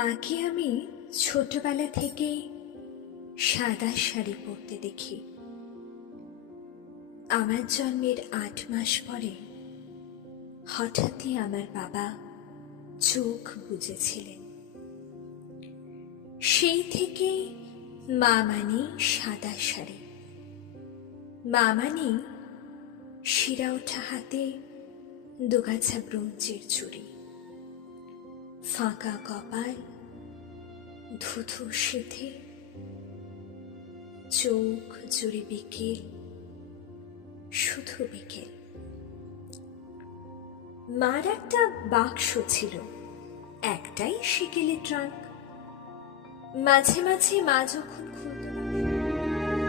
মাকে আমি ছোটবেলা থেকেই সাদা শাড়ি পরতে দেখি। আমার জন্মের ৮ মাস পরে হঠাৎই আমার বাবা চোখ বুজেছিলেন। সেই থেকে মা মানে সাদা শাড়ি, মা মানে শিরা ওঠা হাতে দুগাছা ব্রোঞ্জের চুড়ি, ফাঁকা কপাল, ধুধু সিথে, চোখ জুড়ে বিকেল, শুধু বিকেল। মার একটা বাক্স ছিল, একটাই সেকেলে ট্রাঙ্ক। মাঝে মাঝে মা যখন খুব